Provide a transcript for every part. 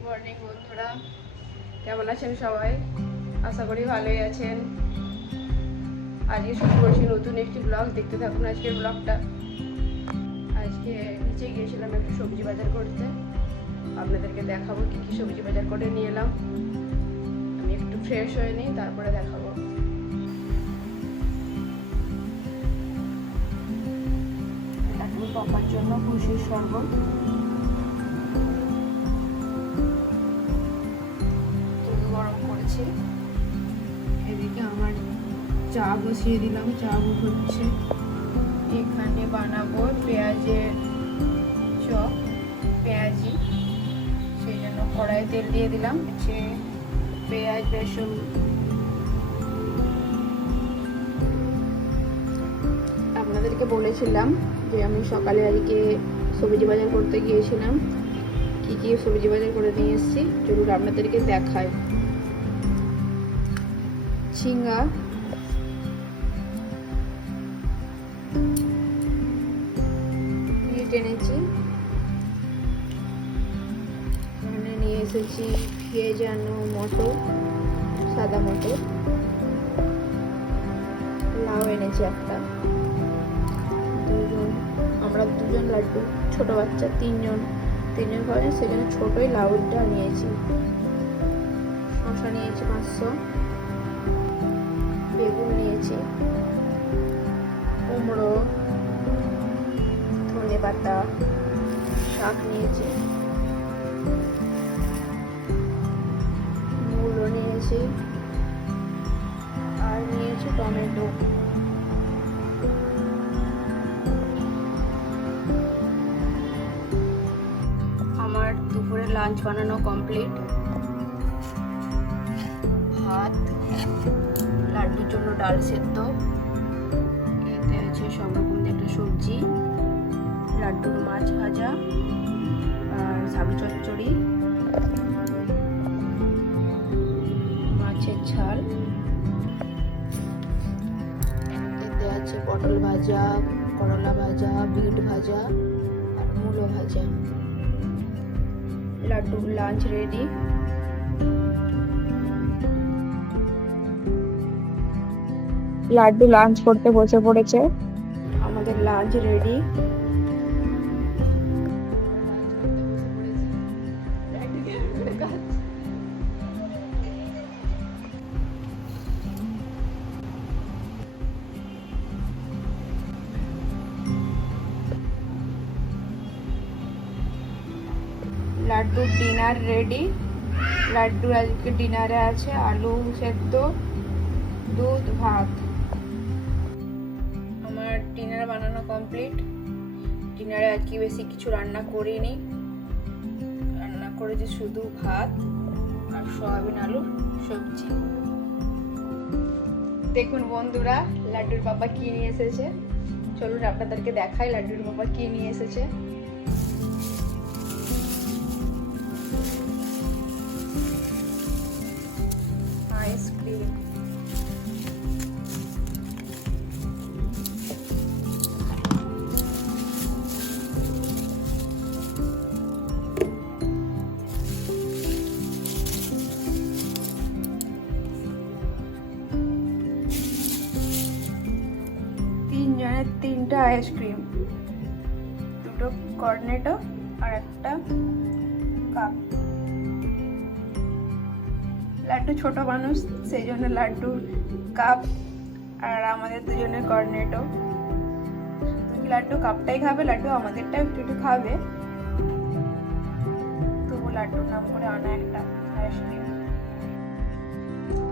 Good morning বন্ধুরা, কেমন আছেন সবাই? আশা করি ভালোই আছেন। আজকে শুরু করছি নতুন একটি ব্লগ। দেখতে থাকুন আজকের ব্লগটা। আজকে নিচে গিয়েছিলাম একটু সবজি বাজার করতে। আপনাদেরকে দেখাবো কি কি সবজি বাজার করে নিয়ে এলাম। আমি একটু ফ্রেশ হয়ে নিই, তারপরে দেখাবো। পাপার জন্য খুশির শরবত, গরম করেছি। এদিকে আমার চা বসিয়ে দিলাম, চা হচ্ছে। এখানে বানাবো পেঁয়াজের চপ, পেঁয়াজি, সেই জন্য কড়াই তেল দিয়ে দিলাম। হচ্ছে পেঁয়াজ রসুন। আপনাদেরকে বলেছিলাম যে আমি সকালে আজকে সবজি বাজার করতে গিয়েছিলাম। কি কি সবজি বাজার করে নিয়ে এসেছি চলুন আপনাদেরকে দেখাই। ঝিঙ্গা, এনেছি। এখানে নিয়ে এসেছি ভেজানো মটর, সাদা মটর। লাউ এনেছি একটা। আমরা দুজন লাড্ডু, ছোট বাচ্চা তিনজন খাওয়া যায়, সেজন্য ছোটই লাউটা নিয়েছি। শসা নিয়েছি 500, বেগুন নিয়েছি, কুমড়ো, ধনে পাতা, শাক নিয়েছি, মূলো নিয়েছি, আর নিয়েছি টমেটো। আমার দুপুরে লাঞ্চ বানানো কমপ্লিট। ভাত, লাড্ডুর জন্য ডাল সেদ্ধ, এতে আছে সব রকম একটা সবজি, লাড্ডুর মাছ ভাজা, আর শাক চচ্চড়ি, মাছের ঝাল, এতে আছে পটল ভাজা, করলা ভাজা, বিট ভাজা, আর মূলো ভাজা। লাড্ডুর লাঞ্চ রেডি। লাড্ডু লাঞ্চ করতে বসে পড়েছে। আমাদের লাঞ্চ রেডি। লাড্ডুর ডিনার রেডি। লাড্ডুর আজকে ডিনারে আছে আলু সেদ্ধ, দুধ, ভাত। আমার ডিনার বানানো কমপ্লিট। ডিনারে আজকে বেশি কিছু রান্না করিনি, রান্না করেছি শুধু ভাত আর সয়াবিন আলুর সবজি। দেখুন বন্ধুরা, লাড্ডুর পাপা কি নিয়ে এসেছে। চলুন আপনাদেরকে দেখাই লাড্ডুর পাপা কি নিয়ে এসেছে। আইসক্রিম, তিনজনের 3টা আইসক্রিম, 2টো কর্নেটো আর একটা কাপ। লাড্ডু ছোট মানুষ, সেই জন্য লাড্ডু কাপ, আর আমাদের দুজনের কর্নেটো। লাড্ডু কাপটাই খাবে, লাড্ডু আমাদেরটা একটু একটু খাবে। তবু লাড্ডুর নাম করে আনা একটা আইসক্রিম।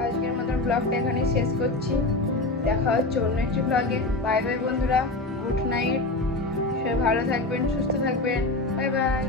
আজকের মতন ব্লগটা এখানেই শেষ করছি। দেখা হচ্ছে অন্য একটি ব্লগে। বাই বাই বন্ধুরা, গুড নাইট। সবাই ভালো থাকবেন, সুস্থ থাকবেন। Bye bye.